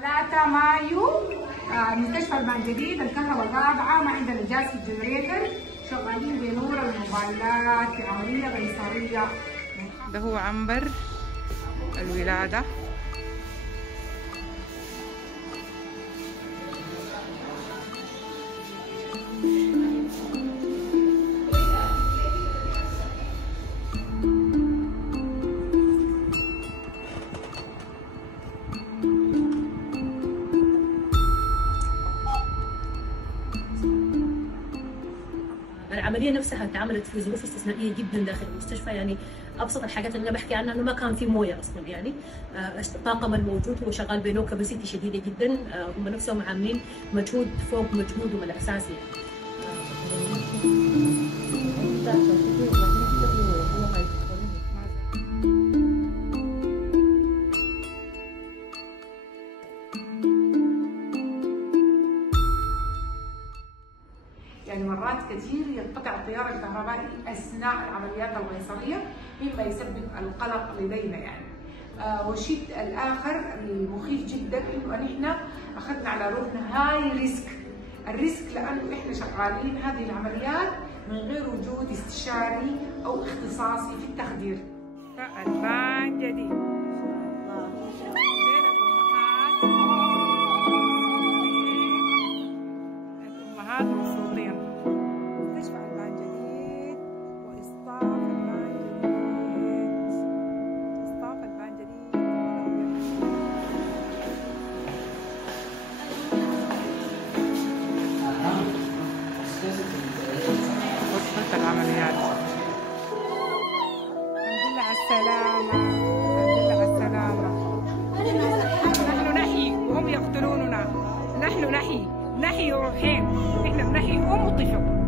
3 مايو مستشفى البان جديد، الكهرباء قاطعة، ما عندنا جهاز في الجنريتر، شغالين بنور الموبايلات في عملية قيصرية. ده هو عنبر الولادة. العملية نفسها اتعملت في ظروف استثنائية جدا داخل المستشفى، يعني أبسط الحاجات اللي أنا بحكي عنها إنه ما كان في موية أصلا، يعني الطاقم الموجود هو شغال بلو كاباسيتي شديدة جدا، هم نفسهم عاملين مجهود فوق مجهودهم الأساسي يعني مرات كثير ينقطع التيار الكهربائي اثناء العمليات القيصريه، مما يسبب القلق لدينا يعني. والشيء الاخر المخيف جدا انه نحن اخذنا على روحنا هاي ريسك، الريسك لانه احنا شغالين هذه العمليات من غير وجود استشاري او اختصاصي في التخدير. البان جديد. غرفة العمليات. الحمد لله على السلامة، الحمد لله على السلامة. نحن نحيي وهم يقتلوننا، نحن نحيي روحين، نحن بنحيي أم وطفل.